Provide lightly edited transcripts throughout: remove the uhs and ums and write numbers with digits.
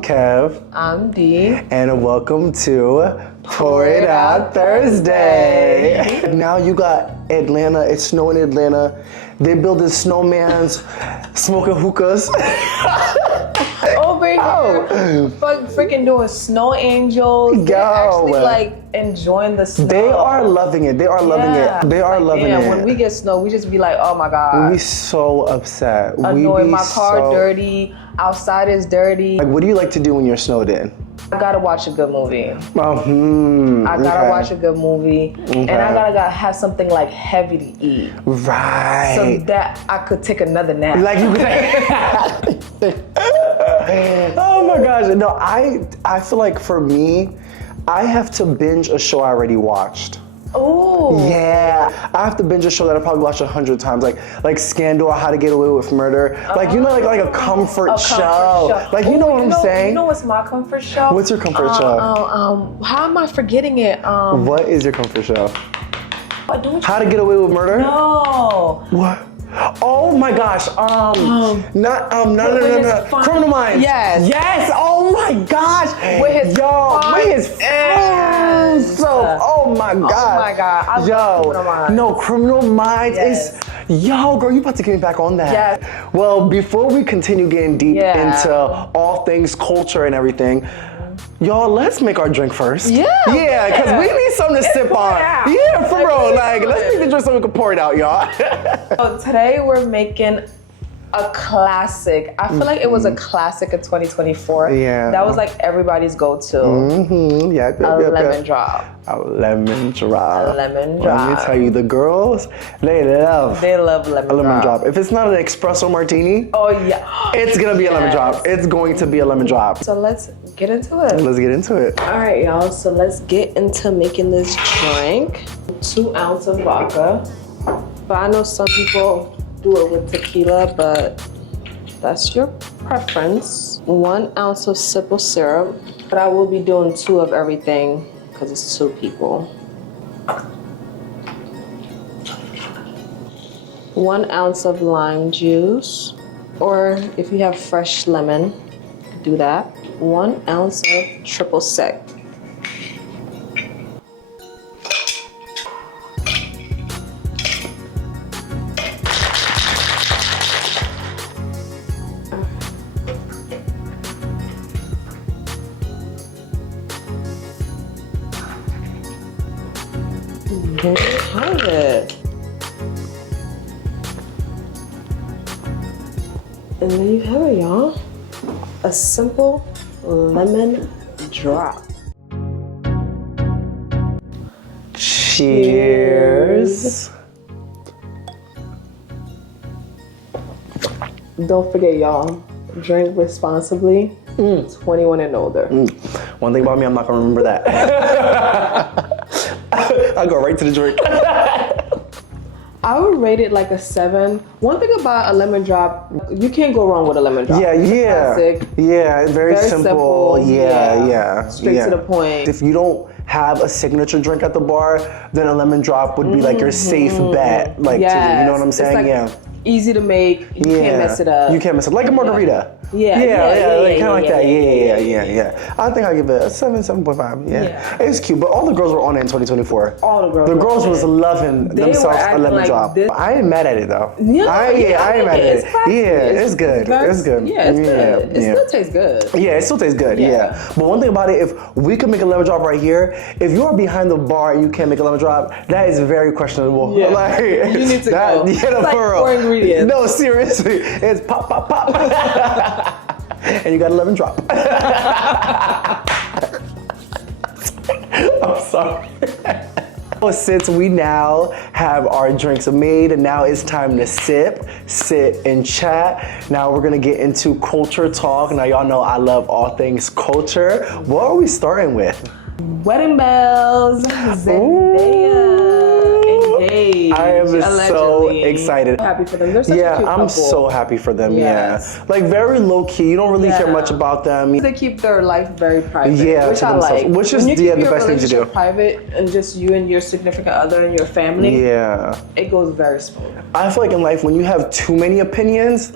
I'm Kev. I'm Dee. And welcome to Pour It Out Thursday. Now you got Atlanta, it's snowing in Atlanta. They building snowmans, smoking hookahs. Over here, freaking doing snow angels. They're actually like enjoying the snow. They are loving it. They are loving it. They are loving it. When we get snow, we just be like, oh my God. We be so upset. Annoyed. My car dirty. Outside is dirty. Like, what do you like to do when you're snowed in? I gotta watch a good movie. I gotta watch a good movie. And I gotta have something like heavy to eat. Right. So that I could take another nap. Like you could. Oh my gosh. No, I feel like for me, I have to binge a show I already watched. Oh. Yeah, I have to binge a show that I probably watched 100 times, like Scandal or How to Get Away with Murder. Like, you know, like a comfort show. Like, you know what I'm saying? You know what's my comfort show? What's your comfort show? How am I forgetting it? What is your comfort show? How to Get Away with Murder? No. What? Oh my gosh. No. Criminal Minds. Yes. Yes. Oh my gosh. With his friends. Oh my God. Oh my God. I love Criminal Minds. No, Criminal Minds Yes. is. Yo, girl, you about to get me back on that. Yes. Well, before we continue getting deep into all things culture and everything, y'all, let's make our drink first. Yeah. Yeah, because we need something to sip on. Yeah, for real. Like, let's make the drink so we can pour it out, y'all. So today we're making a classic. I feel like it was a classic of 2024. Yeah. That was like everybody's go-to. Mm-hmm. Yeah. Lemon drop. A lemon drop. A lemon drop. Let me tell you, the girls, they love lemon drop. If it's not an espresso martini, Oh yeah. it's gonna be a lemon drop. It's going to be a lemon drop. So let's get into it. Let's get into it. All right, y'all. So let's get into making this drink. 2 ounces of vodka. But I know some people do it with tequila, but that's your preference. 1 ounce of simple syrup, but I will be doing 2 of everything because it's 2 people. 1 ounce of lime juice, or if you have fresh lemon, do that. 1 ounce of triple sec. There you have it. And there you have it, y'all. A simple lemon drop. Cheers. Don't forget, y'all, drink responsibly. 21 and older. One thing about me, I'm not gonna remember that. I'll go right to the drink. I would rate it like a 7. One thing about a lemon drop, you can't go wrong with a lemon drop. It's classic. Yeah, very simple. Yeah. Straight to the point. If you don't have a signature drink at the bar, then a lemon drop would be like your safe bet. Like, you know what I'm saying? Like easy to make. You can't mess it up. You can't mess it up. Like a margarita. Yeah, kind of like that. Yeah. I think I'll give it a 7.5. Yeah. It's cute, but all the girls were on it in 2024. All the girls. The girls was loving themselves a lemon drop. I ain't mad at it though. I ain't mad at it. It's good. It's good. Yeah, it's good. It still tastes good. Yeah, it still tastes good. Yeah. But one thing about it, if we could make a lemon drop right here, if you're behind the bar and you can't make a lemon drop, that is very questionable. Yeah. Like, you need to go. Yeah, it's like 4 ingredients. No, seriously, it's pop. And you got a lemon drop. I'm sorry. Since we now have our drinks made, and now it's time to sip, sit, and chat. Now we're gonna get into culture talk. Now y'all know I love all things culture. What are we starting with? Wedding bells. Zendaya engaged. engaged. I am so allegedly. excited. Happy for them. They're such a Yeah, cute I'm couple. so happy for them. Yes. Yeah, like very low key. You don't really hear Yeah. much about them. They keep their life very private, Yeah, which to I themselves, like. which is when you keep the your best thing to do. relationship private and just you and your significant other and your family, Yeah. it goes very smooth. I feel like in life, when you have too many opinions,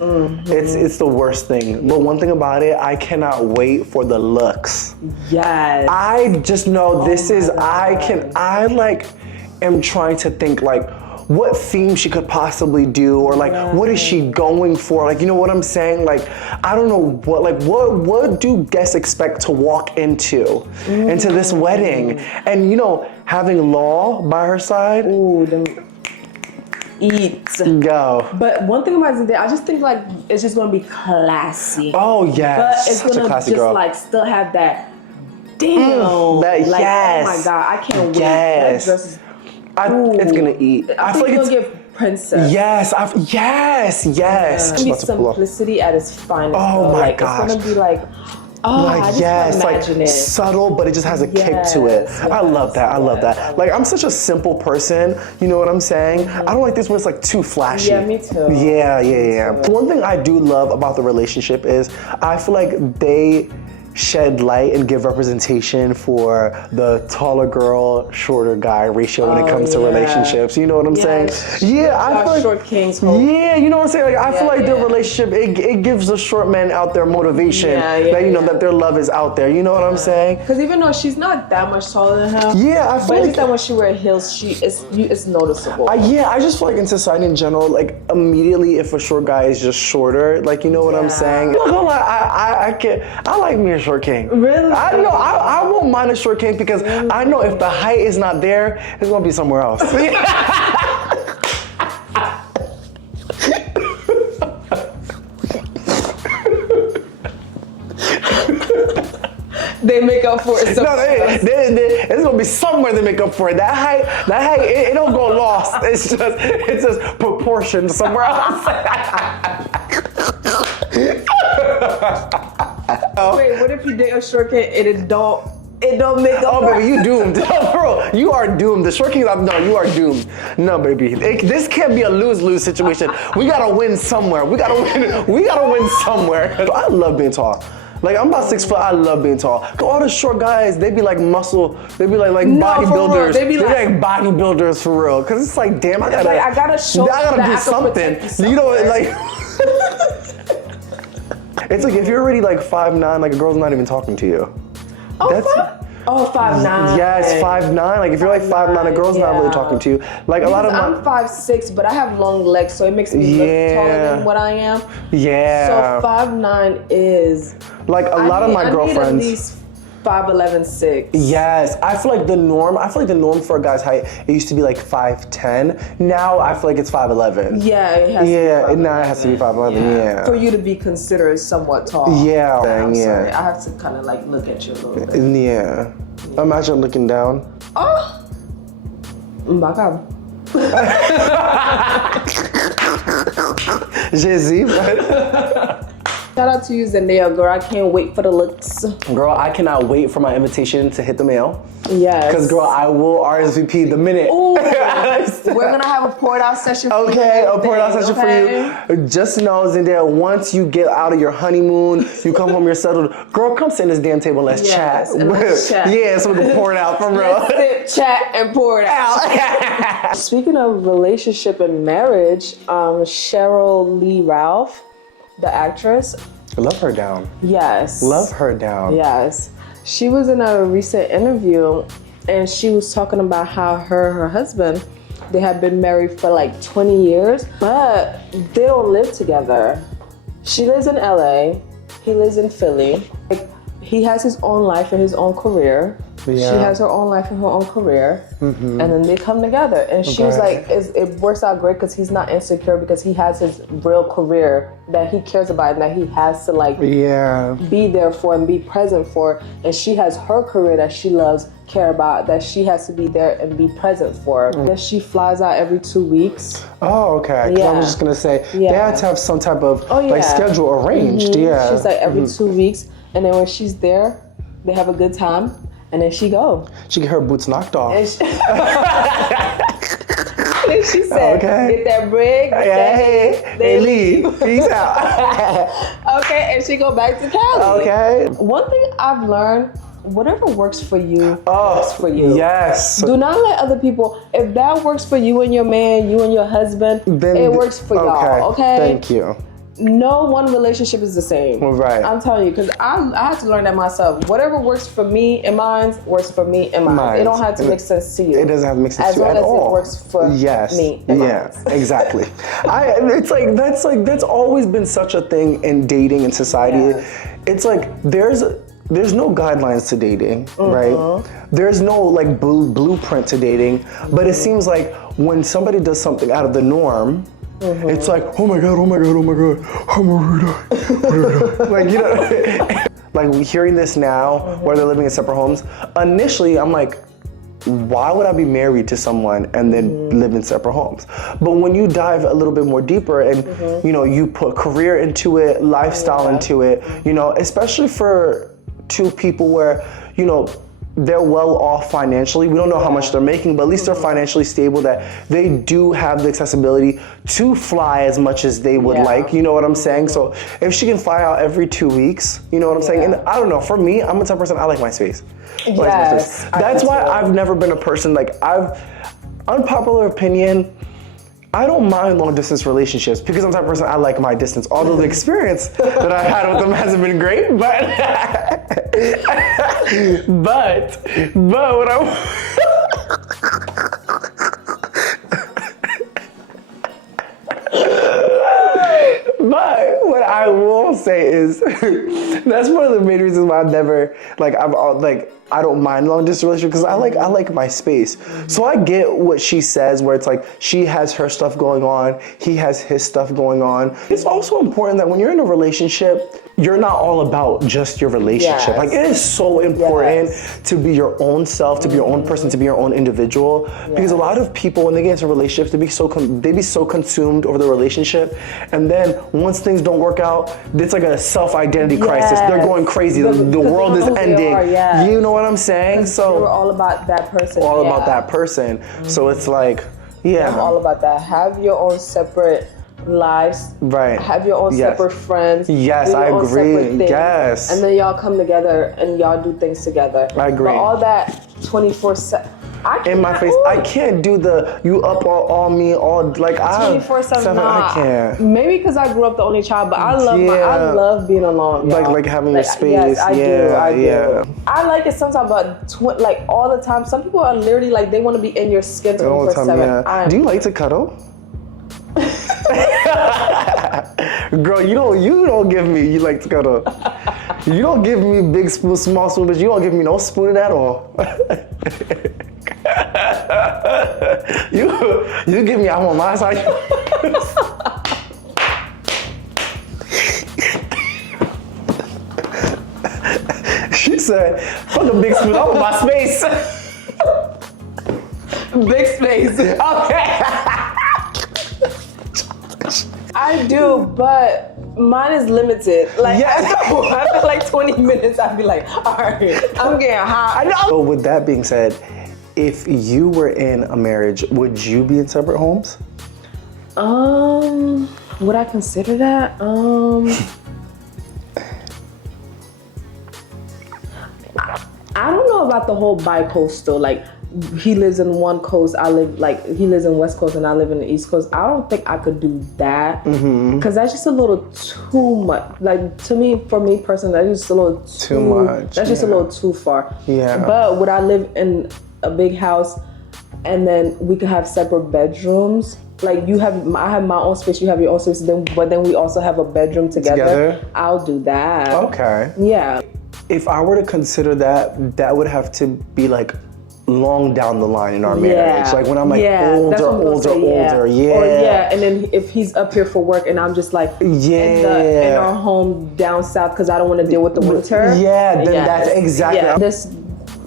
it's the worst thing. But one thing about it, I cannot wait for the looks. Yes. I just know I am trying to think like what theme she could possibly do, or like what is she going for? Like, you know what I'm saying? Like, I don't know what do guests expect to walk into this wedding? And you know, having Law by her side. Ooh, them eats. Go. But one thing about Zendaya, I just think like it's just gonna be classy. Oh yes, But it's such a gonna classy just girl. like still have that damn. That- like, yes. Oh my god, I can't wait. Yes. That dress is. It's gonna eat. I think it's gonna give princess. Yes, yes. It's gonna be About to pull up. simplicity at its finest. Oh though. my like, gosh. It's gonna be like, I just yes, can't imagine it. subtle, but it just has a kick to it. Yes, I love that. I love yes, that. Like, I'm such a simple person. You know what I'm saying? I don't like this when it's like too flashy. Yeah, me too. Yeah. One thing I do love about the relationship is I feel like they shed light and give representation for the taller girl, shorter guy ratio when it comes to relationships. You know what I'm saying? Yeah, I feel like short kings. Hope. yeah, you know what I'm saying? Like, I feel like their relationship, it gives the short men out there motivation that, you know, that their love is out there. You know what I'm saying? Because even though she's not that much taller than him, Yeah, I but feel it's like, just that when she wears heels, it's noticeable. I just feel like in society in general, like immediately if a short guy is just shorter, like, you know what I'm saying? I'm not gonna lie, I like me a short king. Really? I know, I won't mind a short king because I know if the height is not there, it's gonna be somewhere else. They make up for it. No, it's gonna be somewhere they make up for it. That height, it don't go lost. It's just proportioned somewhere else. Wait, what if you date a short king and it don't make up? Oh, for baby, it? you doomed. Bro, you are doomed. The short king, no, you are doomed. No, baby, this can't be a lose-lose situation. We gotta win somewhere. We gotta win somewhere. I love being tall. Like, I'm about 6 foot, I love being tall. All the short guys, they be like muscle, they be like bodybuilders. They be like bodybuilders for real. Cause it's like, damn, I gotta show that I do can something. protect you You know, somewhere. like, it's like if you're already like 5'9", like a girl's not even talking to you. Oh, 5'9". Yes, 5'9". Like if you're like 5'9", a girl's not really talking to you. Like a lot of I'm 5'6", but I have long legs, so it makes me look taller than what I am. Yeah. So 5'9" is like a lot of my girlfriends. I need at least 5'11", 6". Yes, I feel like the norm for a guy's height, it used to be like 5'10". Now I feel like it's 5'11". Yeah, it has to be 5'11". Now it has to be 5'11". Yeah. For you to be considered somewhat tall. Yeah. I'm sorry. Yeah. I have to kind of like look at you a little bit. Yeah. Imagine looking down. Oh. Mbaka. Jay-Z. Shout out to you, Zendaya, girl. I can't wait for the looks. Girl, I cannot wait for my invitation to hit the mail. Yes. Because, girl, I will RSVP the minute. Ooh, we're gonna have a poured out session for you. Okay, a poured out session for you. Just know, Zendaya, once you get out of your honeymoon, you come home, you're settled. Girl, come sit in this damn table and let's chat. And let's chat. Yeah, so we can pour it out for real. Let's sit, chat, and pour it out. Speaking of relationship and marriage, Sheryl Lee Ralph, the actress. Love her down. Yes. Love her down. Yes. She was in a recent interview and she was talking about how her and her husband, they have been married for like 20 years, but they don't live together. She lives in LA, he lives in Philly. Like, he has his own life and his own career. Yeah. She has her own life and her own career. And then they come together. And she was like, it works out great because he's not insecure because he has his real career that he cares about and that he has to like be there for and be present for. And she has her career that she loves, care about, that she has to be there and be present for. And she flies out every 2 weeks. Oh, okay. 'Cause I was just gonna say, they had to have some type of like schedule arranged. Yeah. She's like every 2 weeks. And then when she's there, they have a good time. And then she go. She get her boots knocked off. And then she said, Okay. get that bread, get that head, Hey, leave. Peace out. Okay, and she go back to Cali. Okay. One thing I've learned, whatever works for you, works for you. Yes. Do not let other people, if that works for you and your man, you and your husband, Then it works for y'all, okay? Thank you. No one relationship is the same. Right. I'm telling you, because I had to learn that myself. Whatever works for me and mine works for me and mine. It don't have to make sense to you. It doesn't have to make sense to you at all. As long as it works for me and mine. Exactly. That's always been such a thing in dating and society. Yes. It's like there's no guidelines to dating, right? There's no like blueprint to dating, but it seems like when somebody does something out of the norm, it's like, oh my god, I'm a like, you know, like hearing this now, where they're living in separate homes. Initially, I'm like, why would I be married to someone and then live in separate homes? But when you dive a little bit more deeper and you know, you put career into it, lifestyle into it, you know, especially for two people where, you know, they're well off financially. We don't know how much they're making, but at least they're financially stable, that they do have the accessibility to fly as much as they would like, you know what I'm saying? So if she can fly out every 2 weeks, you know what I'm saying? And I don't know, for me, I'm a type of person, I like my space. Yes. That's why I've never been a person, like unpopular opinion, I don't mind long distance relationships because I'm the type of person, I like my distance. Although the experience that I've had with them hasn't been great, but what But what I will say is, that's one of the main reasons why I've never, I don't mind long distance relationship because I like my space. So I get what she says, where it's like she has her stuff going on, he has his stuff going on. It's also important that when you're in a relationship, you're not all about just your relationship. Yes. Like, it is so important to be your own self, to be your own person, to be your own individual. Because a lot of people, when they get into relationships, they be so consumed over the relationship, and then once things don't work out, it's like a self-identity crisis. They're going crazy. The world is ending. You know what I'm saying? So you're all about that person. About that person. So it's like, I'm all about that. Have your own separate lives. Right. Have your own separate friends. Yes, I agree. Yes. And then y'all come together and y'all do things together. I agree. But all that 24/7. In my face, I can't do the you up all me all like 24/7. I can't. Maybe because I grew up the only child, but I love being alone. Y'all. Like having your space. Yes, I do. I like it sometimes, but like all the time. Some people are literally like they want to be in your skin 24/7. Do you like to cuddle? Girl, you don't give me. You like to cuddle. You don't give me big spoon, small spoon, but you don't give me no spoon at all. You give me, I'm on my side. She said, fuck a big spoon, I'm on my space. Big space. Okay. I do, but mine is limited. Like, after like 20 minutes, I'd be like, all right, I'm getting hot. I know. So with that being said, if you were in a marriage, would you be in separate homes? Would I consider that? I don't know about the whole bi-coastal, like, he lives in one coast, he lives in West Coast and I live in the East Coast. I don't think I could do that because that's just a little too much. Like, to me, for me personally, that's just a little too much. That's just a little too far. Yeah. But would I live in a big house and then we could have separate bedrooms? Like, I have my own space, you have your own space, but then we also have a bedroom together. I'll do that. Okay. Yeah. If I were to consider that, that would have to be like long down the line in our marriage. Like when I'm like older. And then if he's up here for work and I'm just like in our home down south because I don't want to deal with the winter. That's exactly. This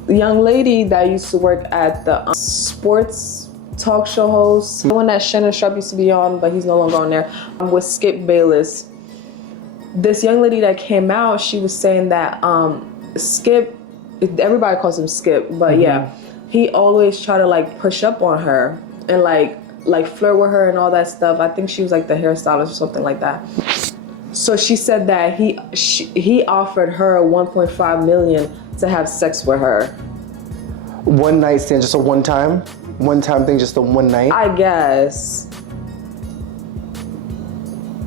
young lady that used to work at the sports talk show host, the one that Shannon Sharp used to be on, but he's no longer on there, with Skip Bayless. This young lady that came out, she was saying that Skip, everybody calls him Skip, but he always try to like push up on her and like like flirt with her and all that stuff. I think she was like the hairstylist or something like that. So she said that he offered her $1.5 million to have sex with her. One night stand, just a one time thing, just a one night. I guess.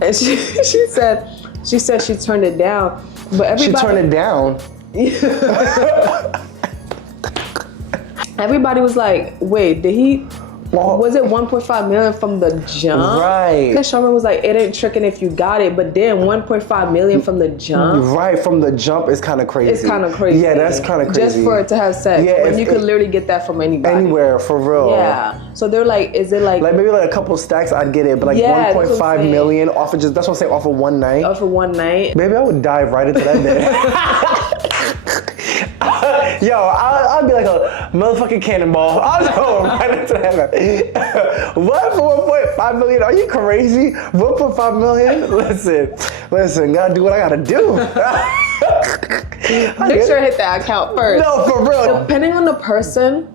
And she said she turned it down, but everybody. She turned it down. Everybody was like, "Wait, did he? Was it 1.5 million from the jump?" Right. Because Sherman was like, "It ain't tricking if you got it," but then 1.5 million from the jump. Right, from the jump is kind of crazy. It's kind of crazy. Yeah, that's kind of crazy. Just for it to have sex. Yeah, when you could literally get that from anybody. Anywhere, for real. Yeah. So they're like, is it like maybe like a couple stacks, I'd get it, but like Yeah, 1.5 million off of just, that's what I'm saying, off of one night. for one night? Maybe I would dive right into that bed. Yo, I'd be like a motherfucking cannonball. I'll go right into that. What for 1.5 million? Are you crazy? 1.5 million? Listen, gotta do what I gotta do. Make sure to hit that account first. No, for real. Depending on the person,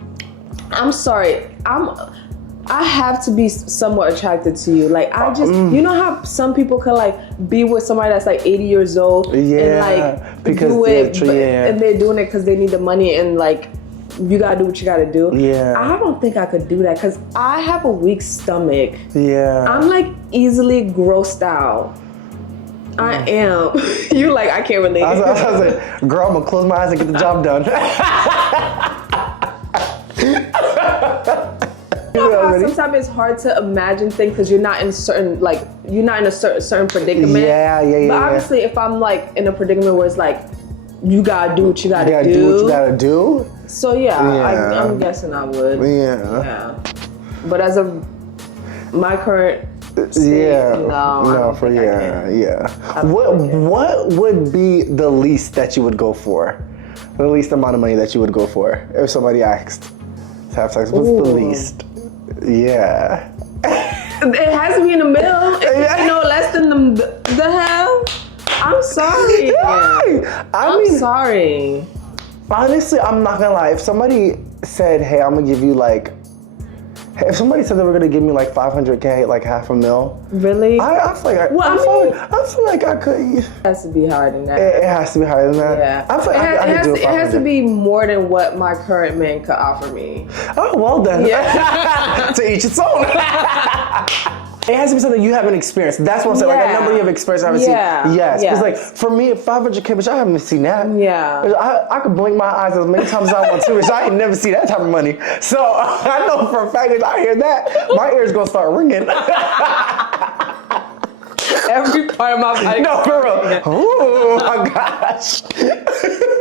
I'm sorry, I have to be somewhat attracted to you. Like, I just, you know how some people can like be with somebody that's like 80 years old and like because do it, and they're doing it because they need the money and like you gotta do what you gotta do. Yeah. I don't think I could do that because I have a weak stomach. Yeah. I'm like easily grossed out. I am. You like, I can't relate. I was like, girl, I'm gonna close my eyes and get the job done. Sometimes it's hard to imagine things because you're not in a certain predicament. Yeah. But obviously, if I'm like in a predicament where it's like you gotta do what you gotta do. Do what you gotta do. So yeah. I'm guessing I would. Yeah. But as of my current state, What would be the least that you would go for? The least amount of money that you would go for if somebody asked to have sex? What's the least? Yeah. It has to be in the middle. If you know less than the hell, I'm sorry. I'm sorry. Honestly, I'm not gonna lie. If somebody said, "Hey, I'm gonna give you like," if somebody said they were gonna give me like 500K, like $500,000. Really? I feel like I feel like I could. It has to be higher than that. It has to be higher than that. Yeah. I feel like I could do it. It has to be more than what my current man could offer me. Oh, well then. Yeah. To each its own. It has to be something you haven't experienced. That's what I'm saying. Like a number you have experienced, I haven't seen. Yes. Because like for me, 500K, bitch, I haven't seen that. Yeah. I could blink my eyes as many times as I want to, bitch. I ain't never seen that type of money. So I know for a fact that I hear that, my ears gonna start ringing. Every part of my body. No, for real. Oh my gosh.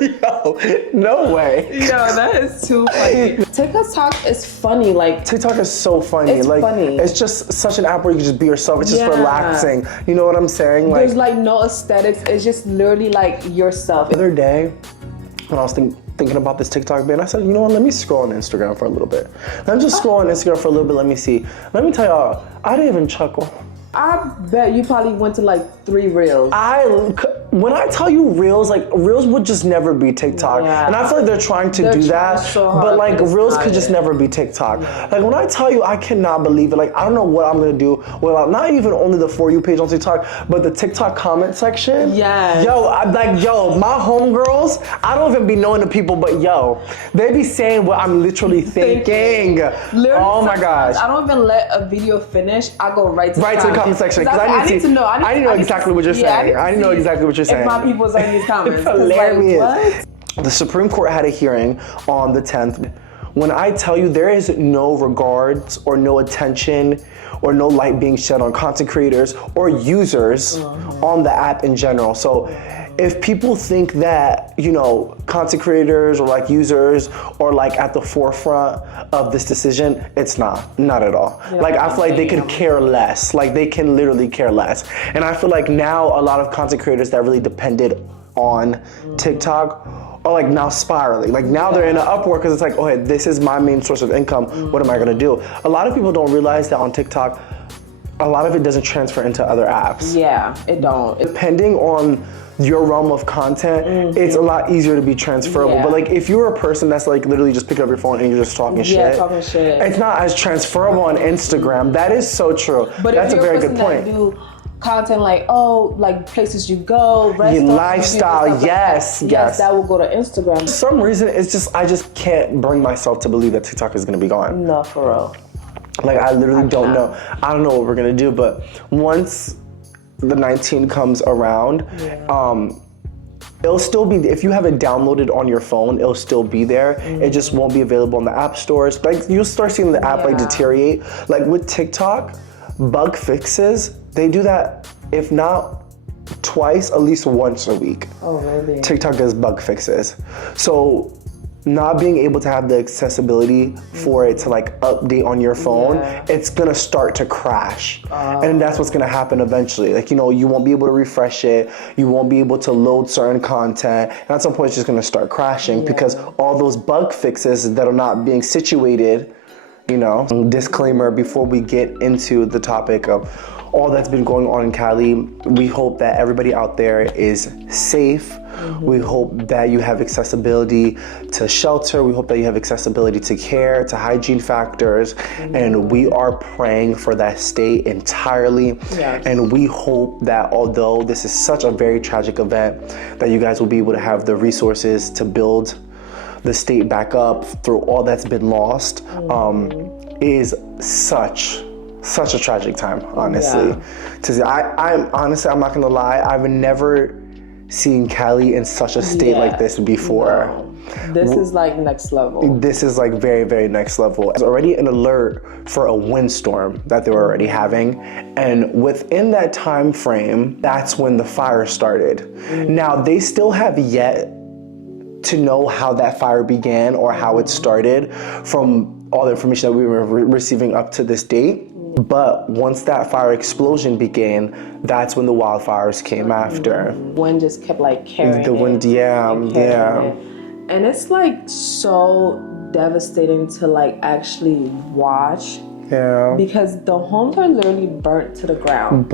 Yo, no way. Yo, that is too funny. TikTok is funny. Like TikTok is so funny. It's like funny. It's just such an app where you can just be yourself. It's just relaxing. You know what I'm saying? Like, there's like no aesthetics. It's just literally like yourself. The other day, when I was thinking about this TikTok bit, I said, you know what? Let me scroll on Instagram for a little bit. Let me just scroll on Instagram for a little bit. Let me see. Let me tell y'all, I didn't even chuckle. I bet you probably went to like 3 reels. When I tell you reels, like reels would just never be TikTok. Yeah. And I feel like they're trying to do that, so hard, but like reels could just never be TikTok. Yeah. Like when I tell you, I cannot believe it. Like I don't know what I'm gonna do. Well, not even only the For You page on TikTok, but the TikTok comment section. Yes. Yo, my homegirls, I don't even be knowing the people, but yo, they be saying what I'm literally thinking. Literally, oh my gosh. I don't even let a video finish. I go right to the comment section because I need to know. I need to know exactly what you're saying. I need to know exactly what you're saying. If my people's in these comments. It's hilarious. Like, what? The Supreme Court had a hearing on the 10th. When I tell you there is no regards or no attention or no light being shed on content creators or users on the app in general. So if people think that, you know, content creators or like users are like at the forefront of this decision, it's not at all. Yeah, like I feel like they could care less. Like they can literally care less. And I feel like now a lot of content creators that really depended on TikTok are like now spiraling. Like now they're in an upward because it's like, okay, this is my main source of income. What am I gonna do? A lot of people don't realize that on TikTok, a lot of it doesn't transfer into other apps. Yeah, it don't. Depending on your realm of content, it's a lot easier to be transferable. Yeah. But like if you're a person that's like literally just picking up your phone and you're just talking shit, it's not as transferable on Instagram. That is so true. But that's if a you're very a person good point. that do content like, oh, like places you go, restaurants, lifestyle, stuff like yes, that, yes. that will go to Instagram. For some reason, it's just I just can't bring myself to believe that TikTok is gonna be gone. No, for real. Like I literally don't know. I don't know what we're gonna do, but once the 19 comes around, it'll still be, if you have it downloaded on your phone, it'll still be there. It just won't be available in the app stores. Like you'll start seeing the app like deteriorate. Like with TikTok, bug fixes, they do that if not twice, at least once a week. Oh, really? TikTok does bug fixes. So not being able to have the accessibility for it to like update on your phone, it's gonna start to crash. And that's what's gonna happen eventually. Like, you know, you won't be able to refresh it, you won't be able to load certain content, and at some point it's just gonna start crashing because all those bug fixes that are not being situated, you know. Disclaimer before we get into the topic of all that's been going on in Cali, we hope that everybody out there is safe. We hope that you have accessibility to shelter. We hope that you have accessibility to care, to hygiene factors. And we are praying for that state entirely. And we hope that although this is such a very tragic event, that you guys will be able to have the resources to build the state back up through all that's been lost. Is such a tragic time, honestly. I'm honestly, I'm not gonna lie, I've never seen Cali in such a state like this before. No. This is like next level. This is like very, very next level. There's already an alert for a windstorm that they were already having. And within that time frame, that's when the fire started. Now, they still have yet to know how that fire began or how it started from all the information that we were receiving up to this date. But once that fire explosion began, that's when the wildfires came after. Wind just kept like carrying the wind, it. And it's like so devastating to like actually watch. Because the homes are literally burnt to the ground.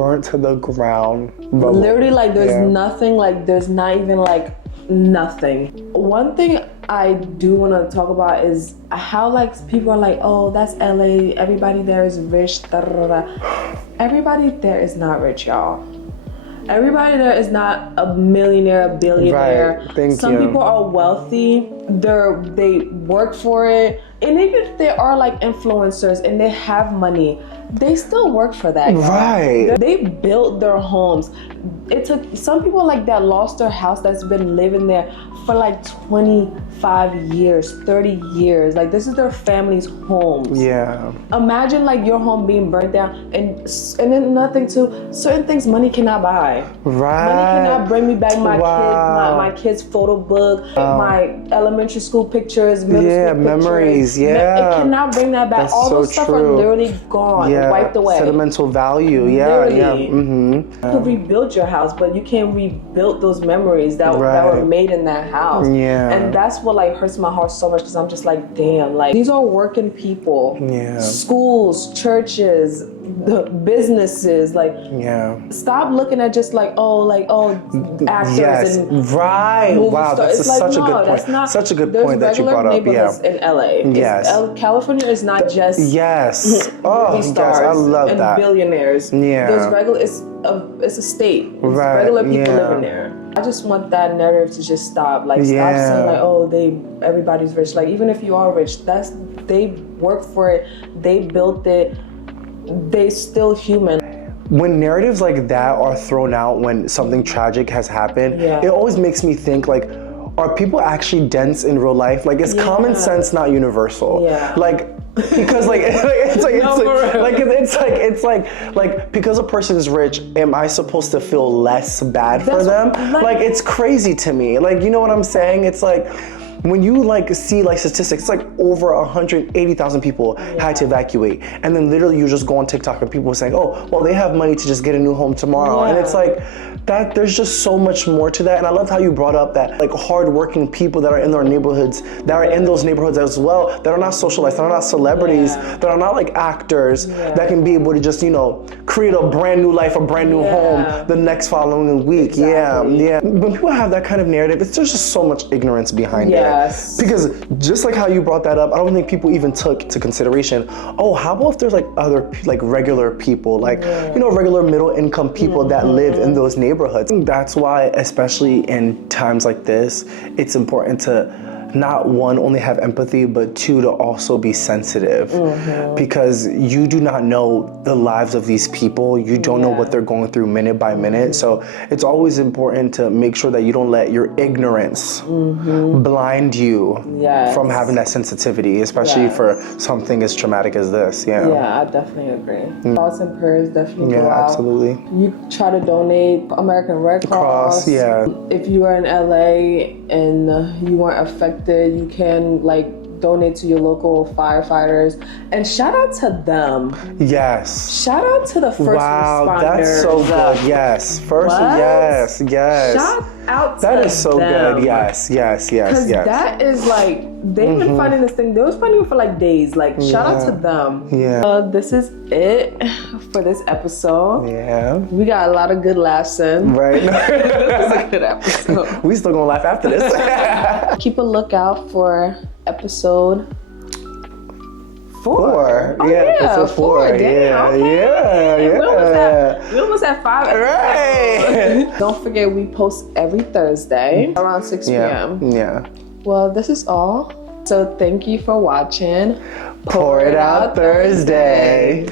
Literally, like there's nothing, like there's not even like nothing. One thing I do want to talk about is how like people are like, oh, that's LA, everybody there is rich, da, da, da. Everybody there is not rich, y'all. Everybody there is not a millionaire, a billionaire. Some people are wealthy, they work for it, and even if they are like influencers and they have money, they still work for that. They built their homes. It took some people like that lost their house that's been living there for like 25 years, 30 years. Like this is their family's homes. Imagine like your home being burnt down and then nothing to certain things money cannot buy. Money cannot bring me back my kid's photo book, my elementary school pictures, middle school memories. Pictures. It cannot bring that back. All those stuff are literally gone, wiped away. Sentimental value. You could rebuild your house, but you can't rebuild those memories that were made in that house. And that's what like hurts my heart so much because I'm just like, damn, like these are working people. Schools, churches, the businesses, like stop looking at just like actors and movie wow, stars. that's such a good point. Such a good point that you brought up. In LA. California is not just movie stars I love and that. billionaires. There's regular. It's a state. It's regular people living there. I just want that narrative to just stop. Like stop saying like, oh, everybody's rich. Like even if you are rich, they worked for it. They built it. They still human. When narratives like that are thrown out when something tragic has happened, it always makes me think like, are people actually dense in real life? Like is common sense not universal? Like because like because a person is rich, am I supposed to feel less bad for them? Like it's crazy to me. Like you know what I'm saying? It's like when you like see like statistics, it's like over 180,000 people had to evacuate. And then literally you just go on TikTok and people are saying, oh, well, they have money to just get a new home tomorrow. And it's like, that there's just so much more to that. And I love how you brought up that like hardworking people that are in their neighborhoods, that are in those neighborhoods as well, that are not socialites, that are not celebrities, that are not like actors, that can be able to just, you know, create a brand new life, a brand new home the next following week. When people have that kind of narrative, there's just so much ignorance behind it. Because just like how you brought that up, I don't think people even took to consideration, oh, how about if there's like other like regular people, like, you know, regular middle income people that live in those neighborhoods. That's why, especially in times like this, it's important to not one, only have empathy, but two, to also be sensitive. Because you do not know the lives of these people. You don't know what they're going through minute by minute. So it's always important to make sure that you don't let your ignorance blind you from having that sensitivity, especially for something as traumatic as this. I definitely agree. Thoughts and prayers definitely go out. Absolutely. You try to donate American Red Cross. If you are in LA and you weren't affected, you can like donate to your local firefighters, and shout out to them. Shout out to the first responders. Wow, that's so good. Yes, shout out to that is so them. good. Yes. Because that is like, they've been finding this thing. They was finding it for like days. Like, shout out to them. This is it for this episode. We got a lot of good laughs in. Right. This is a good episode. We still gonna laugh after this. Keep a lookout for episode 4. Episode 4. Damn, We almost at 5 episodes. Don't forget, we post every Thursday around 6 p.m. Well, this is all. So thank you for watching. Pour It Out Thursday.